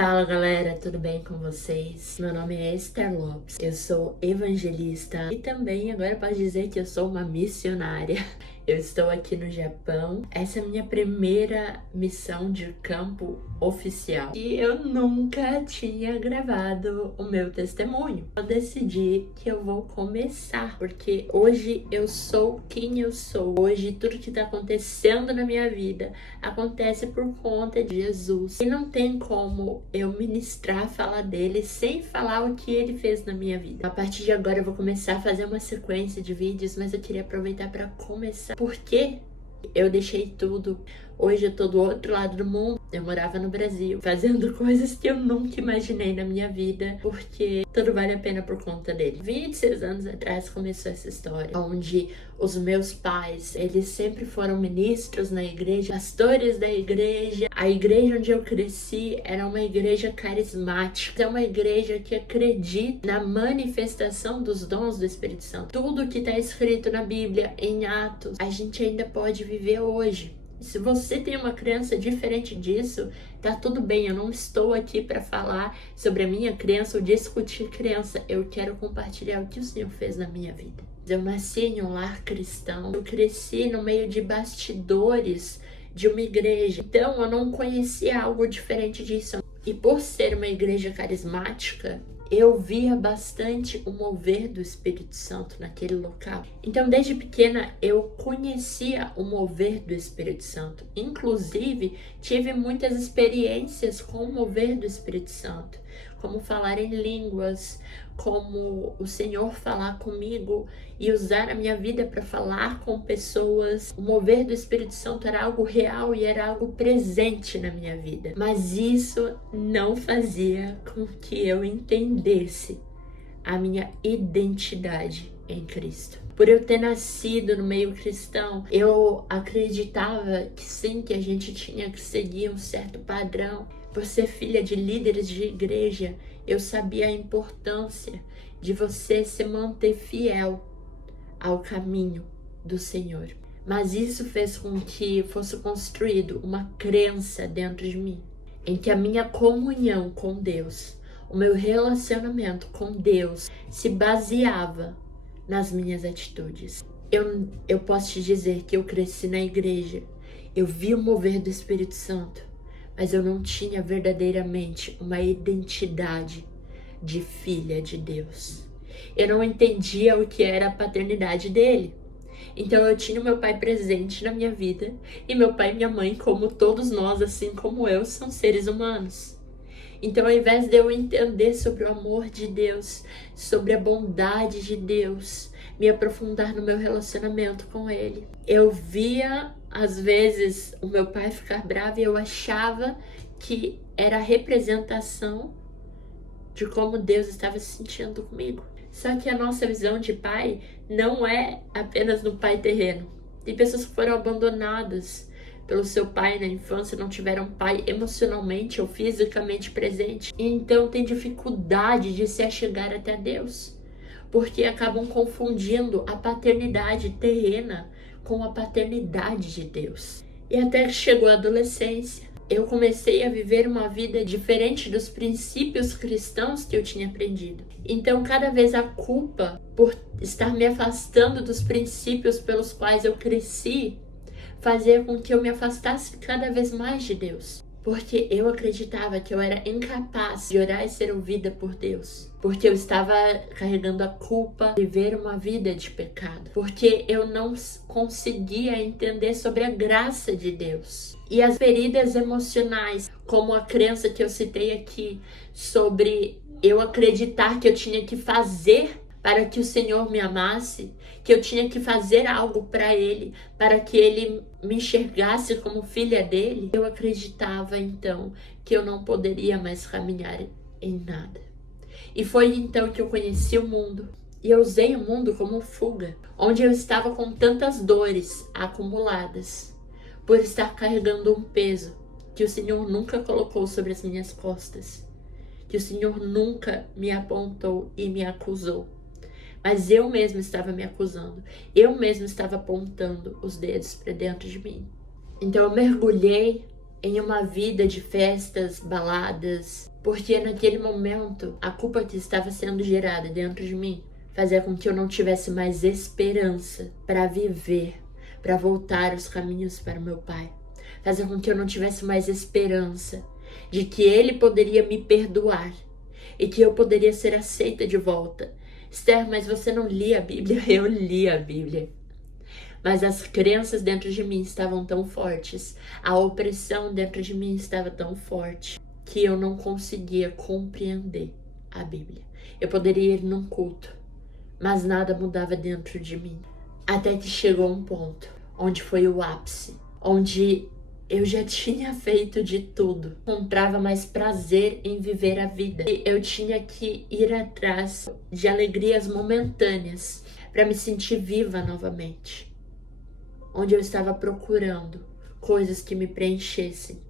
Fala galera, tudo bem com vocês? Meu nome é Esther Lopes, eu sou evangelista e também agora posso dizer que eu sou uma missionária. Eu estou aqui no Japão, essa é a minha primeira missão de campo oficial e eu nunca tinha gravado o meu testemunho. Eu decidi que eu vou começar, porque hoje eu sou quem eu sou. Hoje tudo que está acontecendo na minha vida acontece por conta de Jesus. E não tem como eu ministrar, falar dele sem falar o que ele fez na minha vida. A partir de agora eu vou começar a fazer uma sequência de vídeos, mas eu queria aproveitar para começar. Por quê? Eu deixei tudo. Hoje eu tô do outro lado do mundo. Eu morava no Brasil, fazendo coisas que eu nunca imaginei na minha vida, porque tudo vale a pena por conta dele. 26 anos atrás começou essa história, onde os meus pais, eles sempre foram ministros na igreja, pastores da igreja. A igreja onde eu cresci era uma igreja carismática, é uma igreja que acredita na manifestação dos dons do Espírito Santo. Tudo que está escrito na Bíblia, em Atos, a gente ainda pode viver hoje. Se você tem uma crença diferente disso, tá tudo bem. Eu não estou aqui para falar sobre a minha crença ou discutir crença. Eu quero compartilhar o que o Senhor fez na minha vida. Eu nasci em um lar cristão. Eu cresci no meio de bastidores de uma igreja. Então eu não conhecia algo diferente disso. E por ser uma igreja carismática, eu via bastante o mover do Espírito Santo naquele local. Então, desde pequena, eu conhecia o mover do Espírito Santo. Inclusive, tive muitas experiências com o mover do Espírito Santo. Como falar em línguas, como o Senhor falar comigo e usar a minha vida para falar com pessoas. O mover do Espírito Santo era algo real e era algo presente na minha vida. Mas isso não fazia com que eu entendesse a minha identidade em Cristo. Por eu ter nascido no meio cristão, eu acreditava que sim, que a gente tinha que seguir um certo padrão. Por ser filha de líderes de igreja, eu sabia a importância de você se manter fiel ao caminho do Senhor. Mas isso fez com que fosse construído uma crença dentro de mim, em que a minha comunhão com Deus, o meu relacionamento com Deus se baseava nas minhas atitudes. Eu posso te dizer que eu cresci na igreja, eu vi o mover do Espírito Santo, mas eu não tinha verdadeiramente uma identidade de filha de Deus. Eu não entendia o que era a paternidade dele. Então eu tinha o meu pai presente na minha vida, e meu pai e minha mãe, como todos nós, assim como eu, são seres humanos. Então, ao invés de eu entender sobre o amor de Deus, sobre a bondade de Deus, me aprofundar no meu relacionamento com ele, eu via, às vezes, o meu pai ficar bravo e eu achava que era a representação de como Deus estava se sentindo comigo. Só que a nossa visão de pai não é apenas no pai terreno. Tem pessoas que foram abandonadas pelo seu pai na infância, não tiveram pai emocionalmente ou fisicamente presente, e então tem dificuldade de se achegar até Deus, porque acabam confundindo a paternidade terrena com a paternidade de Deus. E até que chegou a adolescência, eu comecei a viver uma vida diferente dos princípios cristãos que eu tinha aprendido. Então, cada vez a culpa por estar me afastando dos princípios pelos quais eu cresci fazia com que eu me afastasse cada vez mais de Deus. Porque eu acreditava que eu era incapaz de orar e ser ouvida por Deus. Porque eu estava carregando a culpa de viver uma vida de pecado. Porque eu não conseguia entender sobre a graça de Deus. E as feridas emocionais, como a crença que eu citei aqui, sobre eu acreditar que eu tinha que fazer para que o Senhor me amasse, que eu tinha que fazer algo para Ele, para que Ele me enxergasse como filha dele, eu acreditava então que eu não poderia mais caminhar em nada. E foi então que eu conheci o mundo, e eu usei o mundo como fuga, onde eu estava com tantas dores acumuladas, por estar carregando um peso que o Senhor nunca colocou sobre as minhas costas, que o Senhor nunca me apontou e me acusou. Mas eu mesma estava me acusando. Eu mesma estava apontando os dedos para dentro de mim. Então eu mergulhei em uma vida de festas, baladas, porque naquele momento a culpa que estava sendo gerada dentro de mim fazia com que eu não tivesse mais esperança para viver, para voltar os caminhos para o meu Pai. Fazia com que eu não tivesse mais esperança de que Ele poderia me perdoar e que eu poderia ser aceita de volta. Esther, mas você não lia a Bíblia? Eu li a Bíblia. Mas as crenças dentro de mim estavam tão fortes, a opressão dentro de mim estava tão forte, que eu não conseguia compreender a Bíblia. Eu poderia ir num culto, mas nada mudava dentro de mim. Até que chegou um ponto, onde foi o ápice, onde eu já tinha feito de tudo. Encontrava mais prazer em viver a vida. E eu tinha que ir atrás de alegrias momentâneas para me sentir viva novamente. Onde eu estava procurando coisas que me preenchessem.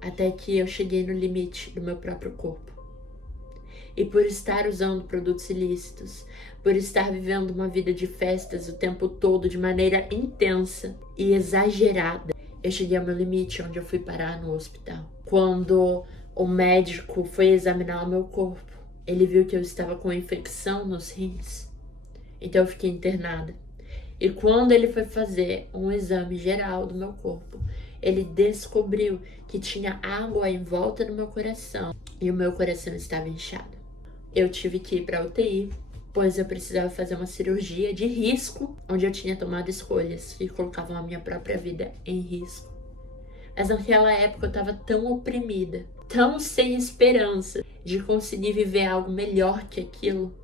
Até que eu cheguei no limite do meu próprio corpo. E por estar usando produtos ilícitos, por estar vivendo uma vida de festas o tempo todo de maneira intensa e exagerada, eu cheguei ao meu limite, onde eu fui parar no hospital. Quando o médico foi examinar o meu corpo, ele viu que eu estava com infecção nos rins. Então eu fiquei internada. E quando ele foi fazer um exame geral do meu corpo, ele descobriu que tinha água em volta do meu coração e o meu coração estava inchado. Eu tive que ir para a UTI, pois eu precisava fazer uma cirurgia de risco, onde eu tinha tomado escolhas que colocavam a minha própria vida em risco. Mas naquela época eu estava tão oprimida, tão sem esperança de conseguir viver algo melhor que aquilo,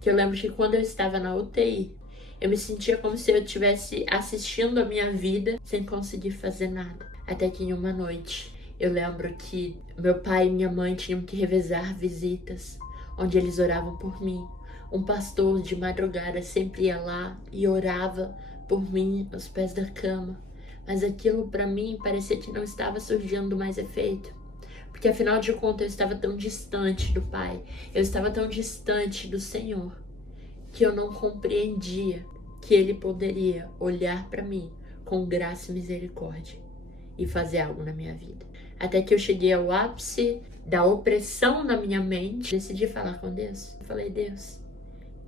que eu lembro que quando eu estava na UTI, eu me sentia como se eu estivesse assistindo a minha vida sem conseguir fazer nada. Até que em uma noite, eu lembro que meu pai e minha mãe tinham que revezar visitas, onde eles oravam por mim. Um pastor de madrugada sempre ia lá e orava por mim aos pés da cama. Mas aquilo para mim parecia que não estava surgindo mais efeito. Porque afinal de contas eu estava tão distante do Pai, eu estava tão distante do Senhor, que eu não compreendia que Ele poderia olhar para mim com graça e misericórdia e fazer algo na minha vida. Até que eu cheguei ao ápice da opressão na minha mente, decidi falar com Deus. Eu falei, Deus,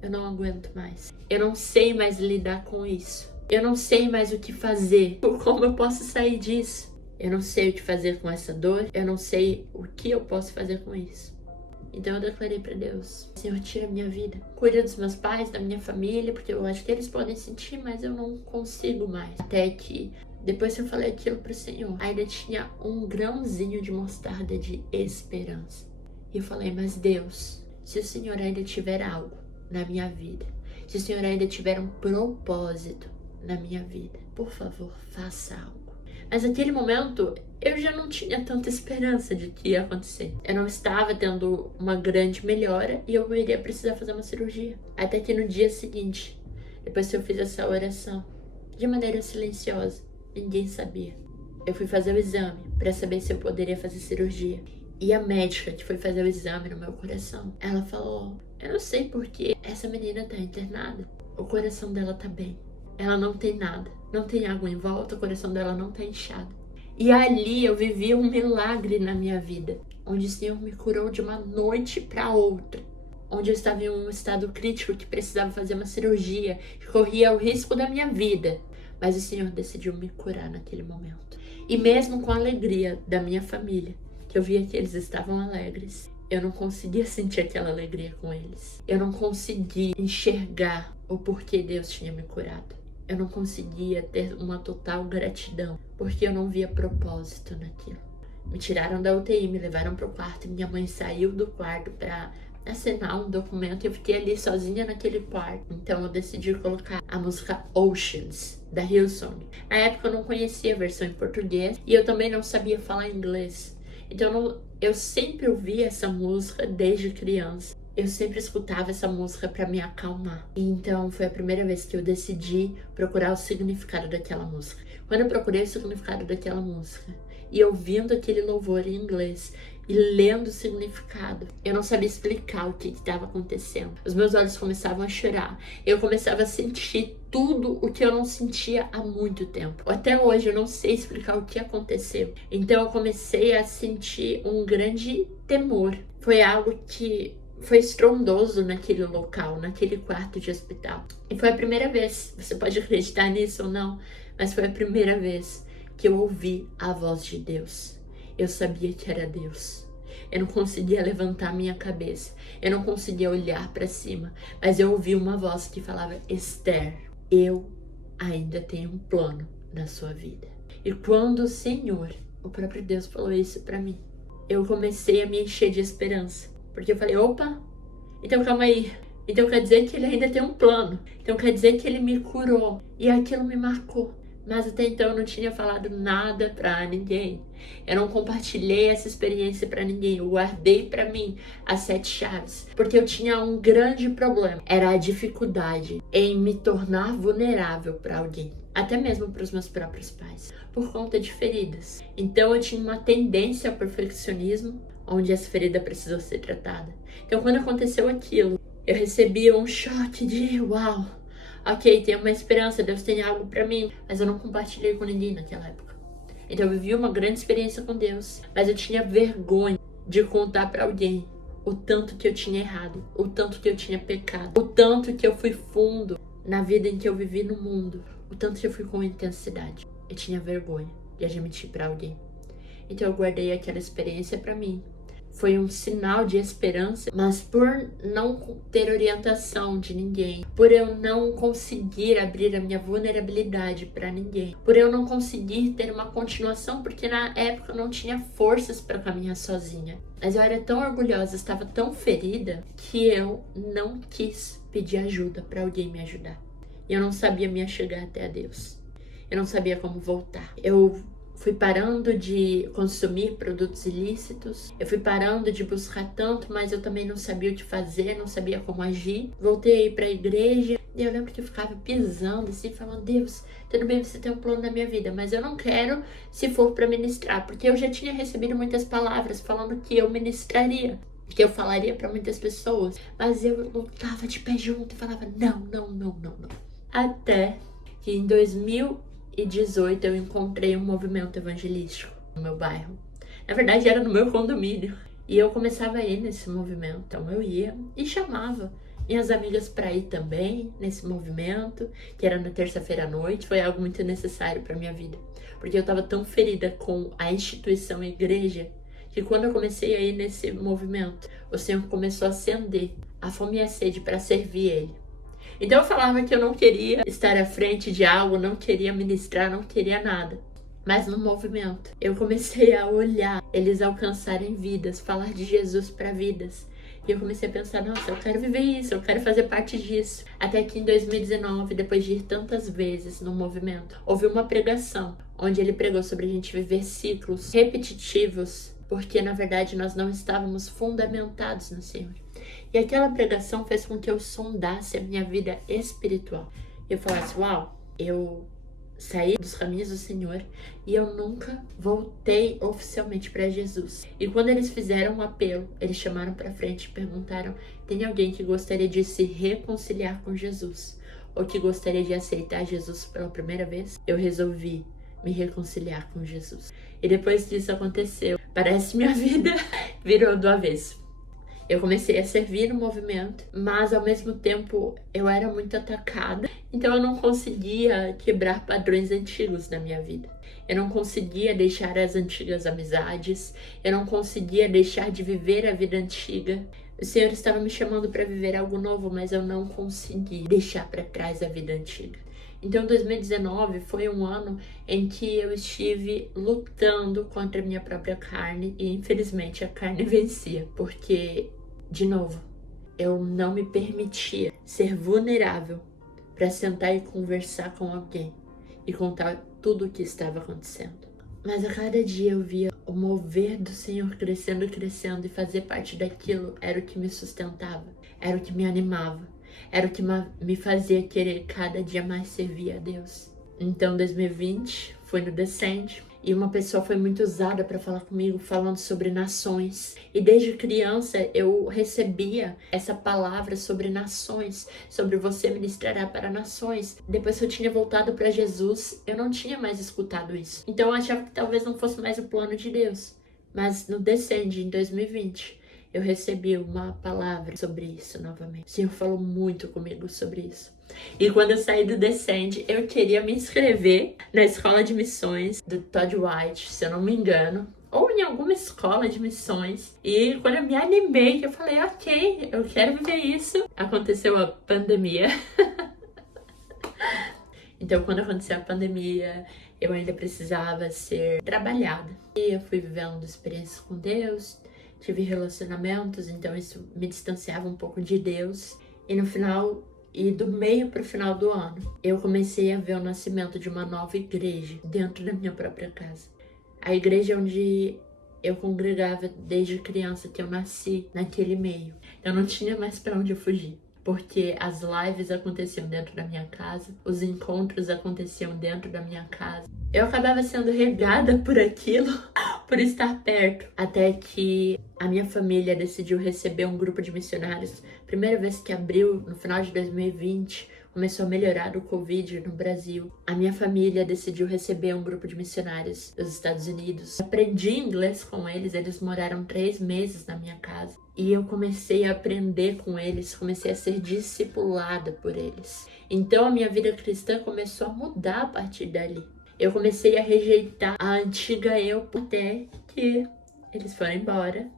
eu não aguento mais. Eu não sei mais lidar com isso. Eu não sei mais o que fazer. Como eu posso sair disso? Eu não sei o que fazer com essa dor. Eu não sei o que eu posso fazer com isso. Então eu declarei para Deus, Senhor, tira a minha vida. Cuida dos meus pais, da minha família, porque eu acho que eles podem sentir, mas eu não consigo mais. Até que, depois que eu falei aquilo pro Senhor, ainda tinha um grãozinho de mostarda de esperança. E eu falei, mas Deus, se o Senhor ainda tiver algo na minha vida, se o Senhor ainda tiver um propósito na minha vida, por favor, faça algo. Mas naquele momento, eu já não tinha tanta esperança de que ia acontecer. Eu não estava tendo uma grande melhora e eu iria precisar fazer uma cirurgia. Até que no dia seguinte, depois que eu fiz essa oração, de maneira silenciosa, ninguém sabia. Eu fui fazer o exame para saber se eu poderia fazer cirurgia. E a médica que foi fazer o exame no meu coração, ela falou, eu não sei porque essa menina tá internada. O coração dela tá bem. Ela não tem nada. Não tem água em volta, o coração dela não tá inchado. E ali eu vivi um milagre na minha vida, onde o Senhor me curou de uma noite para outra, onde eu estava em um estado crítico que precisava fazer uma cirurgia, que corria o risco da minha vida. Mas o Senhor decidiu me curar naquele momento. E mesmo com a alegria da minha família, que eu via que eles estavam alegres, eu não conseguia sentir aquela alegria com eles. Eu não conseguia enxergar o porquê Deus tinha me curado. Eu não conseguia ter uma total gratidão, porque eu não via propósito naquilo. Me tiraram da UTI, me levaram para o quarto e minha mãe saiu do quarto para assinar um documento e eu fiquei ali sozinha naquele quarto. Então eu decidi colocar a música Oceans, da Hillsong. Na época eu não conhecia a versão em português e eu também não sabia falar inglês. Então eu sempre ouvia essa música desde criança. Eu sempre escutava essa música para me acalmar. Então foi a primeira vez que eu decidi procurar o significado daquela música. Quando eu procurei o significado daquela música, e ouvindo aquele louvor em inglês e lendo o significado. Eu não sabia explicar o que estava acontecendo. Os meus olhos começavam a chorar. Eu começava a sentir tudo o que eu não sentia há muito tempo. Até hoje eu não sei explicar o que aconteceu. Então eu comecei a sentir um grande temor. Foi algo que foi estrondoso naquele local, naquele quarto de hospital. E foi a primeira vez, você pode acreditar nisso ou não, mas foi a primeira vez que eu ouvi a voz de Deus. Eu sabia que era Deus. Eu não conseguia levantar minha cabeça. Eu não conseguia olhar para cima. Mas eu ouvi uma voz que falava: Esther, eu ainda tenho um plano na sua vida. E quando o Senhor, o próprio Deus, falou isso para mim, eu comecei a me encher de esperança. Porque eu falei: opa, então calma aí. Então quer dizer que ele ainda tem um plano. Então quer dizer que ele me curou. E aquilo me marcou. Mas até então eu não tinha falado nada pra ninguém. Eu não compartilhei essa experiência pra ninguém. Eu guardei pra mim as 7 chaves. Porque eu tinha um grande problema. Era a dificuldade em me tornar vulnerável pra alguém. Até mesmo pros meus próprios pais. Por conta de feridas. Então eu tinha uma tendência ao perfeccionismo, onde essa ferida precisou ser tratada. Então quando aconteceu aquilo, eu recebi um choque de uau. Ok, tem uma esperança, Deus tem algo pra mim. Mas eu não compartilhei com ninguém naquela época. Então eu vivi uma grande experiência com Deus. Mas eu tinha vergonha de contar pra alguém o tanto que eu tinha errado. O tanto que eu tinha pecado. O tanto que eu fui fundo na vida em que eu vivi no mundo. O tanto que eu fui com intensidade. Eu tinha vergonha de admitir pra alguém. Então eu guardei aquela experiência pra mim. Foi um sinal de esperança, mas por não ter orientação de ninguém, por eu não conseguir abrir a minha vulnerabilidade para ninguém, por eu não conseguir ter uma continuação, porque na época eu não tinha forças para caminhar sozinha. Mas eu era tão orgulhosa, estava tão ferida, que eu não quis pedir ajuda para alguém me ajudar. E eu não sabia me achegar até a Deus. Eu não sabia como voltar. Eu fui parando de consumir produtos ilícitos. Eu fui parando de buscar tanto, mas eu também não sabia o que fazer, não sabia como agir. Voltei para a igreja e eu lembro que eu ficava pisando assim, falando: Deus, tudo bem, você tem um plano na minha vida, mas eu não quero se for para ministrar, porque eu já tinha recebido muitas palavras falando que eu ministraria, que eu falaria para muitas pessoas, mas eu lutava de pé junto e falava: não, não, não, não, não. Até que em 2018 eu encontrei um movimento evangelístico no meu bairro. Na verdade era no meu condomínio. E eu começava a ir nesse movimento. Então eu ia e chamava minhas amigas para ir também nesse movimento, que era na terça-feira à noite. Foi algo muito necessário para minha vida. Porque eu estava tão ferida com a instituição igreja, que quando eu comecei a ir nesse movimento, o Senhor começou a acender a fome e a sede para servir Ele. Então eu falava que eu não queria estar à frente de algo, não queria ministrar, não queria nada. Mas no movimento, eu comecei a olhar eles alcançarem vidas, falar de Jesus para vidas. E eu comecei a pensar: nossa, eu quero viver isso, eu quero fazer parte disso. Até que em 2019, depois de ir tantas vezes no movimento, houve uma pregação, onde ele pregou sobre a gente viver ciclos repetitivos, porque na verdade nós não estávamos fundamentados no Senhor. E aquela pregação fez com que eu sondasse a minha vida espiritual. Eu falasse: uau, eu saí dos caminhos do Senhor e eu nunca voltei oficialmente para Jesus. E quando eles fizeram um apelo, eles chamaram para frente e perguntaram: tem alguém que gostaria de se reconciliar com Jesus? Ou que gostaria de aceitar Jesus pela primeira vez? Eu resolvi me reconciliar com Jesus. E depois disso aconteceu, parece minha vida virou do avesso. Eu comecei a servir no movimento, mas ao mesmo tempo eu era muito atacada. Então eu não conseguia quebrar padrões antigos na minha vida. Eu não conseguia deixar as antigas amizades. Eu não conseguia deixar de viver a vida antiga. O Senhor estava me chamando para viver algo novo, mas eu não consegui deixar para trás a vida antiga. Então 2019 foi um ano em que eu estive lutando contra a minha própria carne e infelizmente a carne vencia, porque, de novo, eu não me permitia ser vulnerável para sentar e conversar com alguém e contar tudo o que estava acontecendo. Mas a cada dia eu via o mover do Senhor crescendo e crescendo, e fazer parte daquilo era o que me sustentava, era o que me animava. Era o que me fazia querer cada dia mais servir a Deus. Então 2020 foi no descende E uma pessoa foi muito usada para falar comigo, falando sobre nações. E desde criança eu recebia essa palavra sobre nações, sobre você ministrará para nações. Depois que eu tinha voltado para Jesus, eu não tinha mais escutado isso. Então eu achava que talvez não fosse mais o plano de Deus. Mas no Descende, em 2020, eu recebi uma palavra sobre isso novamente. O Senhor falou muito comigo sobre isso. E quando eu saí do Descende, eu queria me inscrever na escola de missões do Todd White, se eu não me engano, ou em alguma escola de missões. E quando eu me animei, eu falei, ok, eu quero viver isso. Aconteceu a pandemia. Então, quando aconteceu a pandemia, eu ainda precisava ser trabalhada. E eu fui vivendo experiências com Deus, tive relacionamentos, então isso me distanciava um pouco de Deus. E no final, e do meio para o final do ano, eu comecei a ver o nascimento de uma nova igreja dentro da minha própria casa. A igreja onde eu congregava desde criança, que eu nasci naquele meio. Eu não tinha mais para onde eu fugir. Porque as lives aconteciam dentro da minha casa, os encontros aconteciam dentro da minha casa. Eu acabava sendo regada por aquilo, por estar perto. Até que a minha família decidiu receber um grupo de missionários. Primeira vez que abriu, no final de 2020, começou a melhorar o Covid no Brasil. A minha família decidiu receber um grupo de missionários dos Estados Unidos. Aprendi inglês com eles, eles moraram 3 meses na minha casa. E eu comecei a aprender com eles, comecei a ser discipulada por eles. Então a minha vida cristã começou a mudar a partir dali. Eu comecei a rejeitar a antiga eu até que eles foram embora.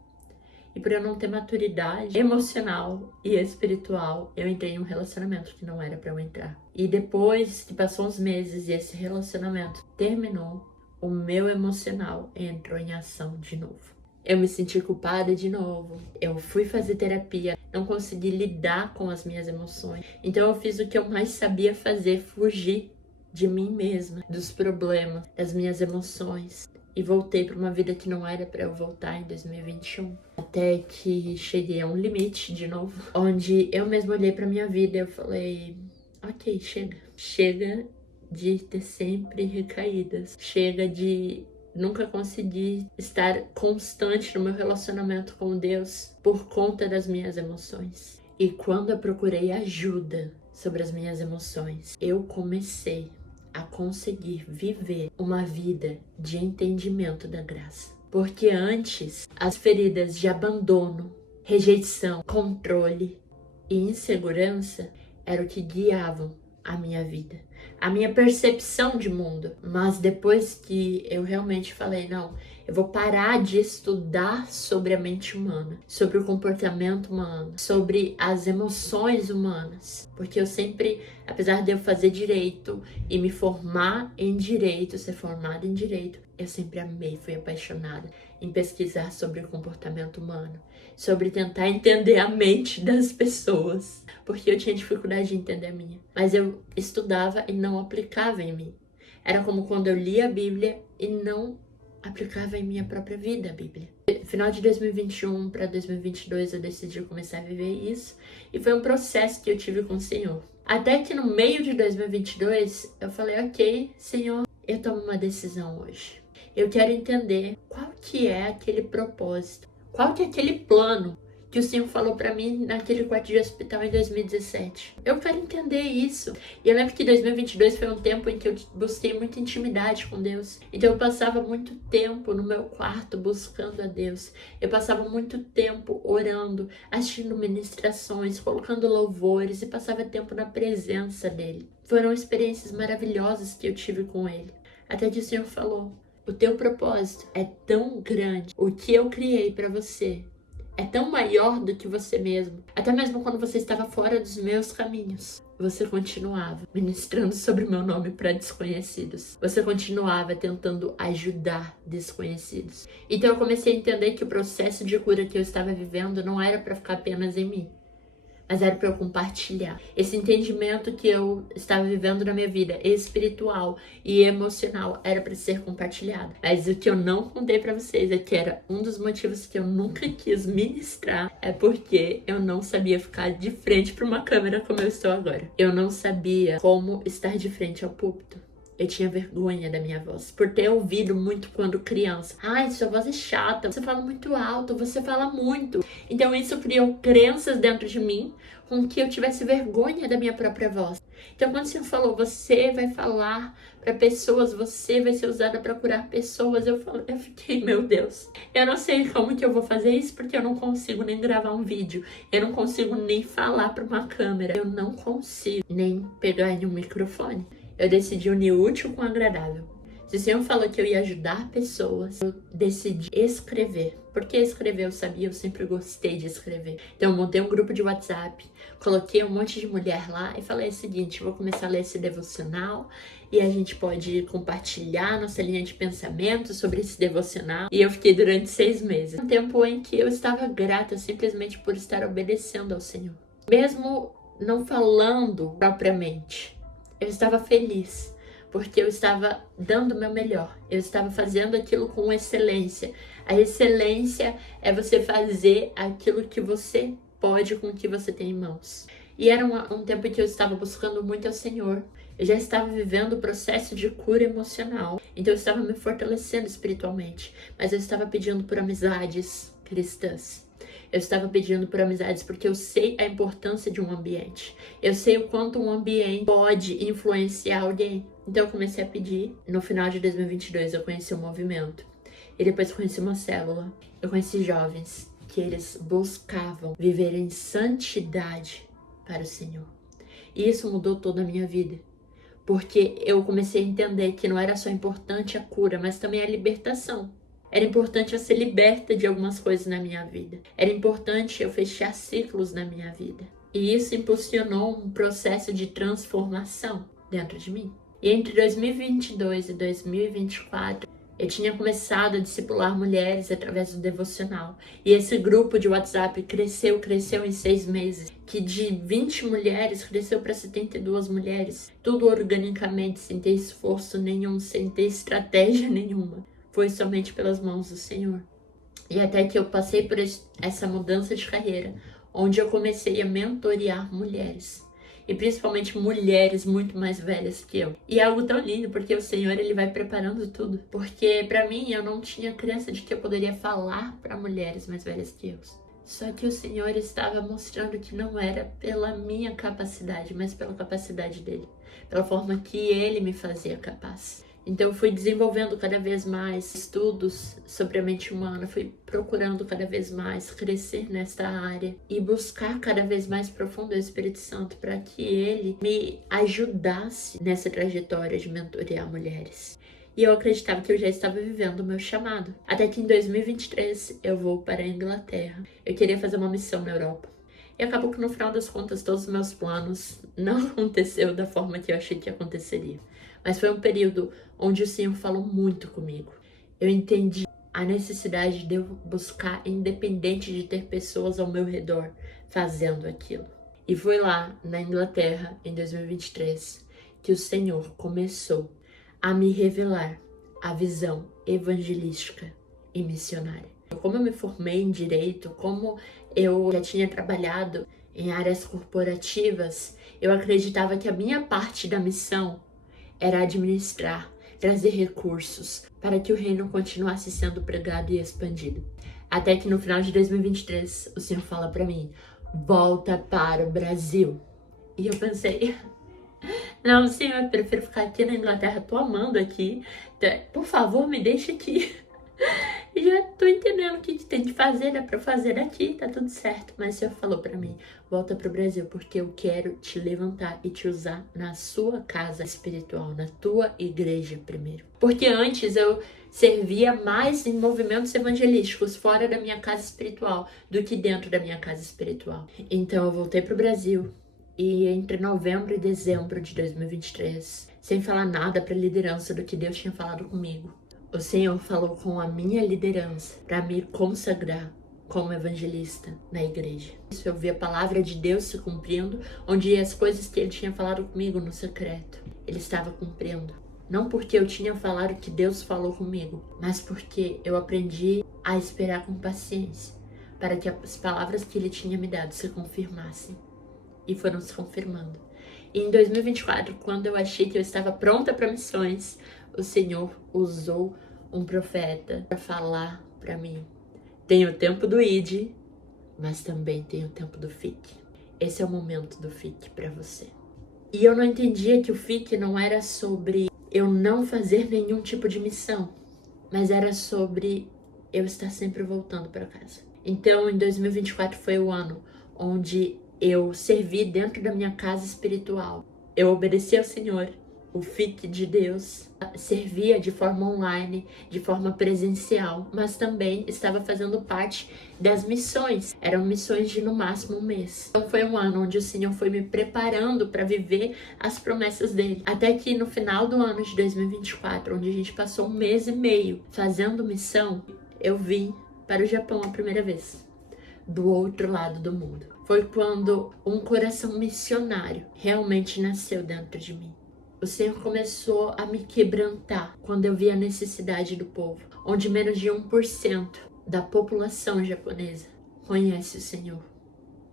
E por eu não ter maturidade emocional e espiritual, eu entrei em um relacionamento que não era pra eu entrar. E depois que passou uns meses e esse relacionamento terminou, o meu emocional entrou em ação de novo. Eu me senti culpada de novo. Eu fui fazer terapia, não consegui lidar com as minhas emoções. Então eu fiz o que eu mais sabia fazer, fugir de mim mesma, dos problemas, das minhas emoções. E voltei para uma vida que não era para eu voltar em 2021. Até que cheguei a um limite de novo, onde eu mesma olhei para minha vida e eu falei, ok, chega. Chega de ter sempre recaídas. Chega de nunca consegui estar constante no meu relacionamento com Deus por conta das minhas emoções. E quando eu procurei ajuda sobre as minhas emoções, eu comecei a conseguir viver uma vida de entendimento da graça. Porque antes, as feridas de abandono, rejeição, controle e insegurança eram o que guiavam a minha vida, a minha percepção de mundo. Mas depois que eu realmente falei, não, eu vou parar de estudar sobre a mente humana, sobre o comportamento humano, sobre as emoções humanas. Porque eu sempre, apesar de eu fazer direito e me formar em direito, ser formada em direito, eu sempre amei, fui apaixonada em pesquisar sobre o comportamento humano, sobre tentar entender a mente das pessoas, porque eu tinha dificuldade de entender a minha. Mas eu estudava e não aplicava em mim. Era como quando eu lia a Bíblia e não aplicava em minha própria vida a Bíblia. Final de 2021 para 2022 eu decidi começar a viver isso e foi um processo que eu tive com o Senhor. Até que no meio de 2022 eu falei, ok, Senhor, eu tomo uma decisão hoje. Eu quero entender qual que é aquele propósito, qual que é aquele plano que o Senhor falou pra mim naquele quarto de hospital em 2017. Eu quero entender isso. E eu lembro que 2022 foi um tempo em que eu busquei muita intimidade com Deus. Então eu passava muito tempo no meu quarto buscando a Deus. Eu passava muito tempo orando, assistindo ministrações, colocando louvores e passava tempo na presença dEle. Foram experiências maravilhosas que eu tive com Ele. Até que o Senhor falou, o teu propósito é tão grande, o que eu criei pra você é tão maior do que você mesmo. Até mesmo quando você estava fora dos meus caminhos, você continuava ministrando sobre o meu nome para desconhecidos. Você continuava tentando ajudar desconhecidos. Então eu comecei a entender que o processo de cura que eu estava vivendo não era para ficar apenas em mim, mas era para eu compartilhar. Esse entendimento que eu estava vivendo na minha vida, espiritual e emocional, era para ser compartilhado. Mas o que eu não contei para vocês é que era um dos motivos que eu nunca quis ministrar, é porque eu não sabia ficar de frente para uma câmera como eu estou agora. Eu não sabia como estar de frente ao púlpito. eu tinha vergonha da minha voz, por ter ouvido muito quando criança. Ai, sua voz é chata, você fala muito alto, você fala muito. Então isso criou crenças dentro de mim com que eu tivesse vergonha da minha própria voz. Então quando o Senhor falou, você vai falar para pessoas, você vai ser usada para curar pessoas, eu fiquei, meu Deus, eu não sei como que eu vou fazer isso, porque eu não consigo nem gravar um vídeo, eu não consigo nem falar para uma câmera, eu não consigo nem pegar em um microfone. Eu decidi unir o útil com o agradável. Se o Senhor falou que eu ia ajudar pessoas, eu decidi escrever. Porque escrever eu sabia, eu sempre gostei de escrever. Então eu montei um grupo de WhatsApp, coloquei um monte de mulher lá e falei o seguinte, vou começar a ler esse devocional e a gente pode compartilhar nossa linha de pensamento sobre esse devocional. E eu fiquei durante 6 meses. Um tempo em que eu estava grata simplesmente por estar obedecendo ao Senhor. Mesmo não falando propriamente, eu estava feliz, porque eu estava dando o meu melhor, eu estava fazendo aquilo com excelência. A excelência é você fazer aquilo que você pode com o que você tem em mãos. E era um tempo em que eu estava buscando muito ao Senhor. Eu já estava vivendo o processo de cura emocional, então eu estava me fortalecendo espiritualmente, mas eu estava pedindo por amizades cristãs. Eu estava pedindo por amizades porque eu sei a importância de um ambiente. Eu sei o quanto um ambiente pode influenciar alguém. Então eu comecei a pedir. No final de 2022 eu conheci um movimento. E depois conheci uma célula. Eu conheci jovens que eles buscavam viver em santidade para o Senhor. E isso mudou toda a minha vida. Porque eu comecei a entender que não era só importante a cura, mas também a libertação. Era importante eu ser liberta de algumas coisas na minha vida. Era importante eu fechar ciclos na minha vida. E isso impulsionou um processo de transformação dentro de mim. E entre 2022 e 2024, eu tinha começado a discipular mulheres através do devocional. E esse grupo de WhatsApp cresceu em 6 meses. Que de 20 mulheres cresceu para 72 mulheres. Tudo organicamente, sem ter esforço nenhum, sem ter estratégia nenhuma. Foi somente pelas mãos do Senhor. E até que eu passei por essa mudança de carreira, onde eu comecei a mentorear mulheres. E principalmente mulheres muito mais velhas que eu. E é algo tão lindo, porque o Senhor, Ele vai preparando tudo. Porque pra mim, eu não tinha crença de que eu poderia falar para mulheres mais velhas que eu. Só que o Senhor estava mostrando que não era pela minha capacidade, mas pela capacidade dEle. Pela forma que Ele me fazia capaz. Então eu fui desenvolvendo cada vez mais estudos sobre a mente humana, fui procurando cada vez mais crescer nesta área e buscar cada vez mais profundo o Espírito Santo para que ele me ajudasse nessa trajetória de mentorear mulheres. E eu acreditava que eu já estava vivendo o meu chamado. Até que em 2023 eu vou para a Inglaterra. Eu queria fazer uma missão na Europa. E acabou que no final das contas todos os meus planos não aconteceu da forma que eu achei que aconteceria. Mas foi um período onde o Senhor falou muito comigo. Eu entendi a necessidade de eu buscar, independente de ter pessoas ao meu redor fazendo aquilo. E foi lá, na Inglaterra, em 2023, que o Senhor começou a me revelar a visão evangelística e missionária. Como eu me formei em Direito, como eu já tinha trabalhado em áreas corporativas, eu acreditava que a minha parte da missão era administrar, trazer recursos para que o reino continuasse sendo pregado e expandido. Até que no final de 2023, o Senhor fala para mim, volta para o Brasil. E eu pensei, não, Senhor, eu prefiro ficar aqui na Inglaterra, tô amando aqui, por favor, me deixa aqui. E já tô entendendo o que tem que fazer, dá pra fazer aqui, tá tudo certo. Mas o Senhor falou pra mim, volta pro Brasil, porque eu quero te levantar e te usar na sua casa espiritual, na tua igreja primeiro. Porque antes eu servia mais em movimentos evangelísticos fora da minha casa espiritual do que dentro da minha casa espiritual. Então eu voltei pro Brasil e entre novembro e dezembro de 2023, sem falar nada pra liderança do que Deus tinha falado comigo, o Senhor falou com a minha liderança para me consagrar como evangelista na igreja. Isso, eu vi a palavra de Deus se cumprindo, onde as coisas que Ele tinha falado comigo no secreto, Ele estava cumprindo. Não porque eu tinha falado que Deus falou comigo, mas porque eu aprendi a esperar com paciência, para que as palavras que Ele tinha me dado se confirmassem. E foram se confirmando. E em 2024, quando eu achei que eu estava pronta para missões, o Senhor usou um profeta para falar para mim: tem o tempo do id, mas também tem o tempo do fique. Esse é o momento do fique para você. E eu não entendia que o fique não era sobre eu não fazer nenhum tipo de missão, mas era sobre eu estar sempre voltando para casa. Então, em 2024 foi o ano onde eu servi dentro da minha casa espiritual. Eu obedeci ao Senhor, o fique de Deus, servia de forma online, de forma presencial, mas também estava fazendo parte das missões. Eram missões de no máximo um mês. Então foi um ano onde o Senhor foi me preparando para viver as promessas dele. Até que no final do ano de 2024, onde a gente passou um mês e meio fazendo missão, eu vim para o Japão a primeira vez, do outro lado do mundo. Foi quando um coração missionário realmente nasceu dentro de mim. O Senhor começou a me quebrantar quando eu vi a necessidade do povo, onde menos de 1% da população japonesa conhece o Senhor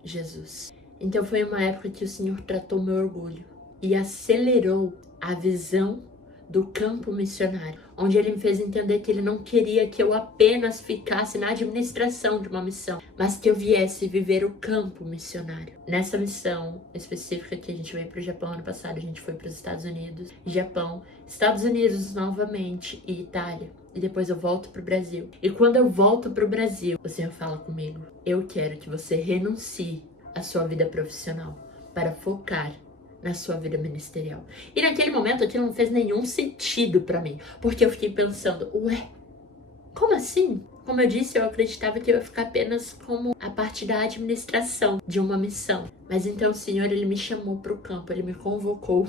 Jesus. Então foi uma época que o Senhor tratou meu orgulho e acelerou a visão do campo missionário, onde ele me fez entender que ele não queria que eu apenas ficasse na administração de uma missão, mas que eu viesse viver o campo missionário. Nessa missão específica que a gente veio para o Japão ano passado, a gente foi para os Estados Unidos, Japão, Estados Unidos novamente e Itália. E depois eu volto pro Brasil. E quando eu volto pro Brasil, o Senhor fala comigo: eu quero que você renuncie à sua vida profissional para focar na sua vida ministerial. E naquele momento aquilo não fez nenhum sentido pra mim, porque eu fiquei pensando: ué, como assim? Como eu disse, eu acreditava que eu ia ficar apenas como a parte da administração de uma missão. Mas então o Senhor, ele me chamou pro campo, ele me convocou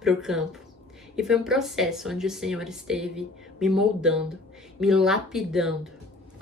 pro campo. E foi um processo onde o Senhor esteve me moldando, me lapidando,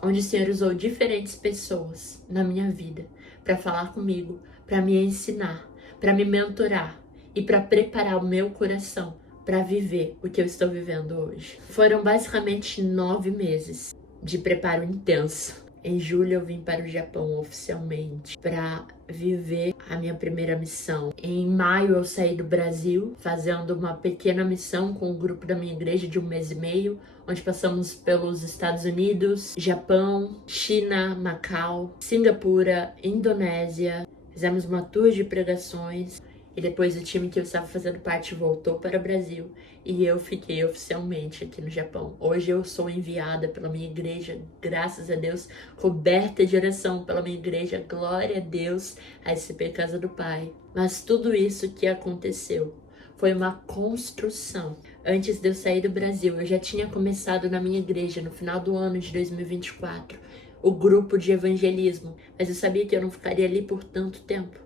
onde o Senhor usou diferentes pessoas na minha vida para falar comigo, para me ensinar, para me mentorar e para preparar o meu coração para viver o que eu estou vivendo hoje. Foram basicamente 9 meses de preparo intenso. Em julho eu vim para o Japão oficialmente para viver a minha primeira missão. Em maio eu saí do Brasil fazendo uma pequena missão com o grupo da minha igreja de 1 mês e meio, onde passamos pelos Estados Unidos, Japão, China, Macau, Singapura, Indonésia. Fizemos uma tour de pregações e depois o time que eu estava fazendo parte voltou para o Brasil e eu fiquei oficialmente aqui no Japão. Hoje eu sou enviada pela minha igreja, graças a Deus, coberta de oração pela minha igreja, glória a Deus, a SCP Casa do Pai. Mas tudo isso que aconteceu foi uma construção. Antes de eu sair do Brasil, eu já tinha começado na minha igreja no final do ano de 2024. O grupo de evangelismo, mas eu sabia que eu não ficaria ali por tanto tempo.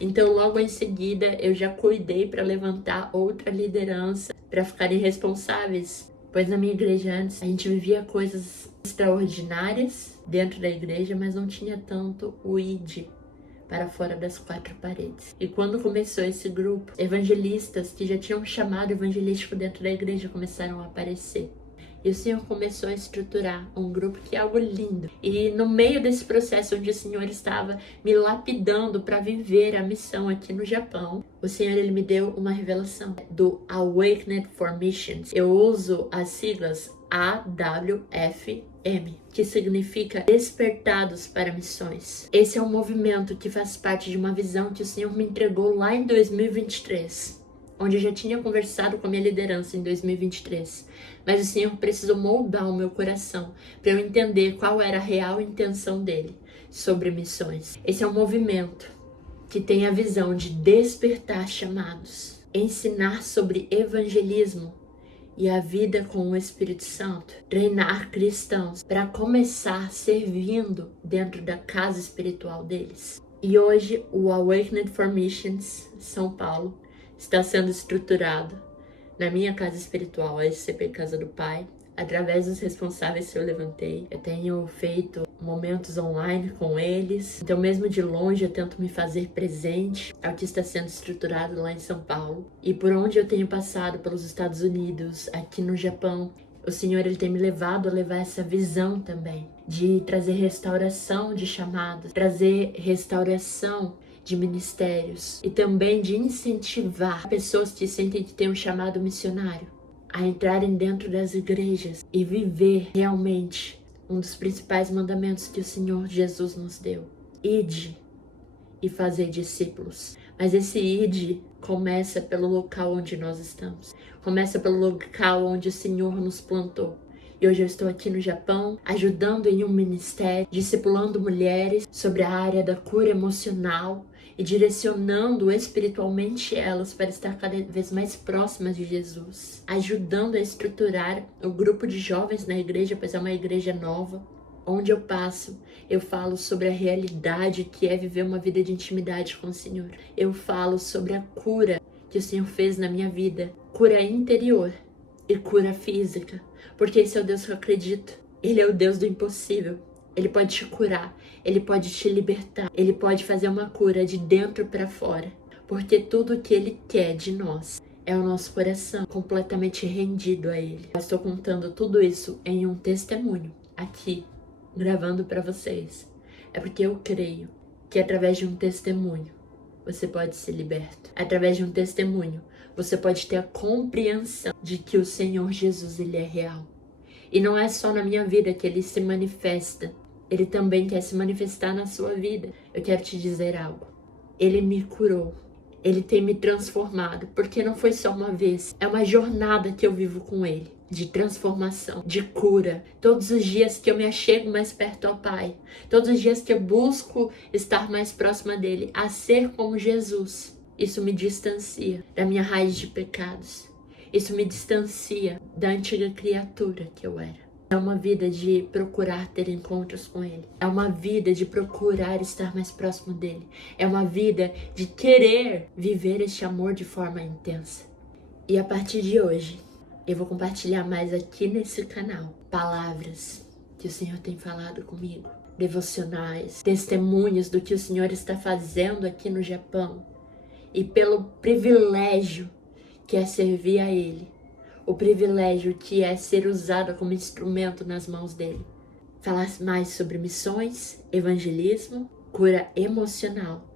Então, logo em seguida, eu já cuidei para levantar outra liderança, para ficarem responsáveis. Pois na minha igreja antes, a gente vivia coisas extraordinárias dentro da igreja, mas não tinha tanto o id para fora das 4 paredes. E quando começou esse grupo, evangelistas que já tinham chamado evangelístico dentro da igreja começaram a aparecer. E o Senhor começou a estruturar um grupo que é algo lindo. E no meio desse processo onde o Senhor estava me lapidando para viver a missão aqui no Japão, o Senhor, ele me deu uma revelação do Awakened for Missions. Eu uso as siglas AWFM, que significa Despertados para Missões. Esse é um movimento que faz parte de uma visão que o Senhor me entregou lá em 2023. Onde eu já tinha conversado com a minha liderança em 2023. Mas o Senhor precisou moldar o meu coração para eu entender qual era a real intenção dele sobre missões. Esse é um movimento que tem a visão de despertar chamados, ensinar sobre evangelismo e a vida com o Espírito Santo, treinar cristãos para começar servindo dentro da casa espiritual deles. E hoje o Awakened for Missions São Paulo está sendo estruturado na minha casa espiritual, a SCP Casa do Pai, através dos responsáveis que eu levantei. Eu tenho feito momentos online com eles, então mesmo de longe eu tento me fazer presente ao que está sendo estruturado lá em São Paulo. E por onde eu tenho passado, pelos Estados Unidos, aqui no Japão, o Senhor, ele tem me levado a levar essa visão também, de trazer restauração de chamados, trazer restauração de ministérios e também de incentivar pessoas que sentem que têm um chamado missionário a entrarem dentro das igrejas e viver realmente um dos principais mandamentos que o Senhor Jesus nos deu. Ide e fazer discípulos. Mas esse ide começa pelo local onde nós estamos. Começa pelo local onde o Senhor nos plantou. E hoje eu estou aqui no Japão, ajudando em um ministério, discipulando mulheres sobre a área da cura emocional e direcionando espiritualmente elas para estar cada vez mais próximas de Jesus. Ajudando a estruturar o grupo de jovens na igreja, pois é uma igreja nova. Onde eu passo, eu falo sobre a realidade que é viver uma vida de intimidade com o Senhor. Eu falo sobre a cura que o Senhor fez na minha vida. Cura interior e cura física. Porque esse é o Deus que eu acredito. Ele é o Deus do impossível. Ele pode te curar. Ele pode te libertar. Ele pode fazer uma cura de dentro para fora. Porque tudo que Ele quer de nós é o nosso coração completamente rendido a Ele. Eu estou contando tudo isso em um testemunho aqui, gravando para vocês. É porque eu creio que através de um testemunho você pode ser liberto. Através de um testemunho você pode ter a compreensão de que o Senhor Jesus, Ele é real. E não é só na minha vida que Ele se manifesta. Ele também quer se manifestar na sua vida. Eu quero te dizer algo. Ele me curou. Ele tem me transformado. Porque não foi só uma vez. É uma jornada que eu vivo com Ele. De transformação, de cura. Todos os dias que eu me achego mais perto ao Pai. Todos os dias que eu busco estar mais próxima dEle. A ser como Jesus. Isso me distancia da minha raiz de pecados. Isso me distancia da antiga criatura que eu era. É uma vida de procurar ter encontros com Ele. É uma vida de procurar estar mais próximo dEle. É uma vida de querer viver este amor de forma intensa. E a partir de hoje, eu vou compartilhar mais aqui nesse canal palavras que o Senhor tem falado comigo. Devocionais, testemunhos do que o Senhor está fazendo aqui no Japão. E pelo privilégio que é servir a Ele. O privilégio que é ser usado como instrumento nas mãos dEle. Falar mais sobre missões, evangelismo, cura emocional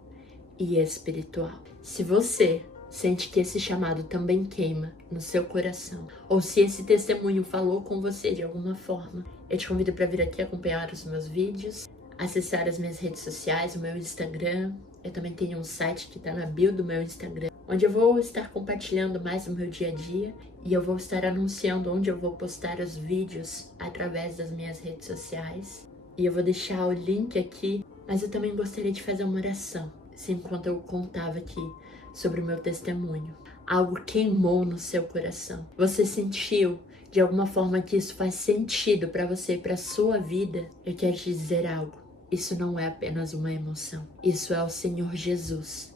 e espiritual. Se você sente que esse chamado também queima no seu coração, ou se esse testemunho falou com você de alguma forma, eu te convido para vir aqui acompanhar os meus vídeos, acessar as minhas redes sociais, o meu Instagram. Eu também tenho um site que está na bio do meu Instagram, onde eu vou estar compartilhando mais o meu dia a dia e eu vou estar anunciando onde eu vou postar os vídeos através das minhas redes sociais. E eu vou deixar o link aqui, mas eu também gostaria de fazer uma oração, assim, enquanto eu contava aqui sobre o meu testemunho. Algo queimou no seu coração. Você sentiu de alguma forma que isso faz sentido para você e para sua vida? Eu quero te dizer algo. Isso não é apenas uma emoção. Isso é o Senhor Jesus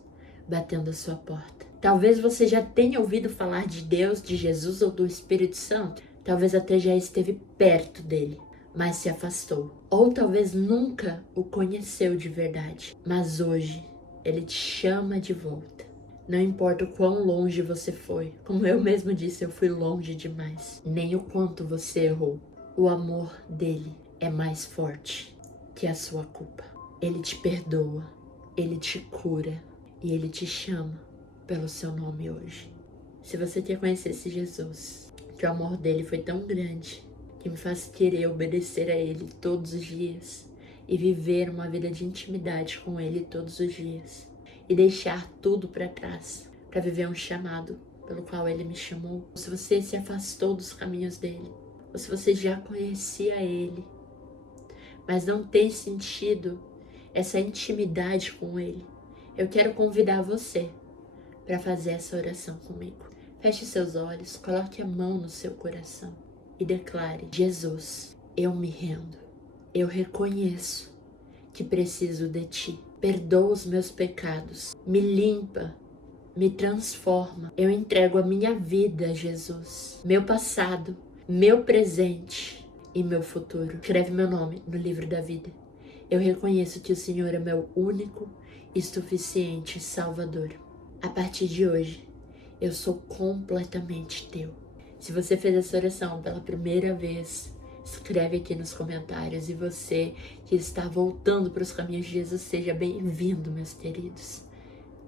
batendo a sua porta. Talvez você já tenha ouvido falar de Deus, de Jesus ou do Espírito Santo. Talvez até já esteve perto dele, mas se afastou. Ou talvez nunca o conheceu de verdade. Mas hoje ele te chama de volta. Não importa o quão longe você foi. Como eu mesmo disse, eu fui longe demais. Nem o quanto você errou. O amor dele é mais forte que a sua culpa. Ele te perdoa, Ele te cura e Ele te chama pelo seu nome hoje. Se você quer conhecer esse Jesus, que o amor dele foi tão grande, que me faz querer obedecer a Ele todos os dias e viver uma vida de intimidade com Ele todos os dias e deixar tudo para trás para viver um chamado pelo qual Ele me chamou. Se você se afastou dos caminhos dele, ou se você já conhecia Ele, mas não tem sentido essa intimidade com Ele, eu quero convidar você para fazer essa oração comigo. Feche seus olhos, coloque a mão no seu coração e declare: Jesus, eu me rendo. Eu reconheço que preciso de Ti. Perdoa os meus pecados, me limpa, me transforma. Eu entrego a minha vida a Jesus, meu passado, meu presente e meu futuro. Escreve meu nome no livro da vida. Eu reconheço que o Senhor é meu único e suficiente Salvador. A partir de hoje, eu sou completamente Teu. Se você fez essa oração pela primeira vez, Escreve aqui nos comentários. E você que está voltando para os caminhos de Jesus, seja bem-vindo, meus queridos.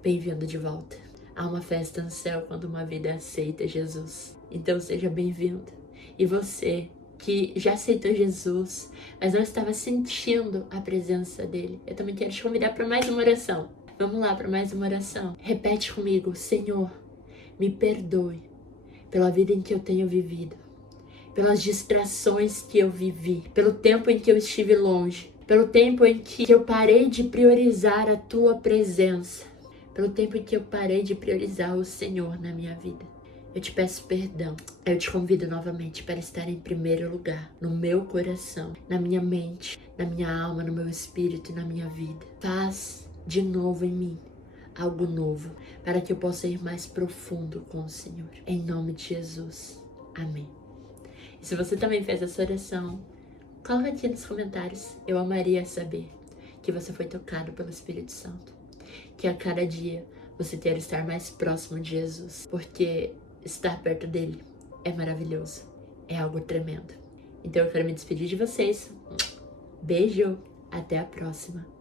Bem-vindo de volta. Há uma festa no céu quando uma vida aceita Jesus. Então seja bem-vindo. E você que já aceitou Jesus, mas não estava sentindo a presença dele, eu também quero te convidar para mais uma oração. Vamos lá para mais uma oração. Repete comigo: Senhor, me perdoe pela vida em que eu tenho vivido, pelas distrações que eu vivi, pelo tempo em que eu estive longe, pelo tempo em que eu parei de priorizar a tua presença, pelo tempo em que eu parei de priorizar o Senhor na minha vida. Eu te peço perdão. Eu te convido novamente para estar em primeiro lugar, no meu coração, na minha mente, na minha alma, no meu espírito e na minha vida. Faz de novo em mim algo novo, para que eu possa ir mais profundo com o Senhor. Em nome de Jesus. Amém. E se você também fez essa oração, coloca aqui nos comentários. Eu amaria saber que você foi tocado pelo Espírito Santo. Que a cada dia você quer estar mais próximo de Jesus, porque estar perto dele é maravilhoso, é algo tremendo. Então eu quero me despedir de vocês. Beijo, até a próxima.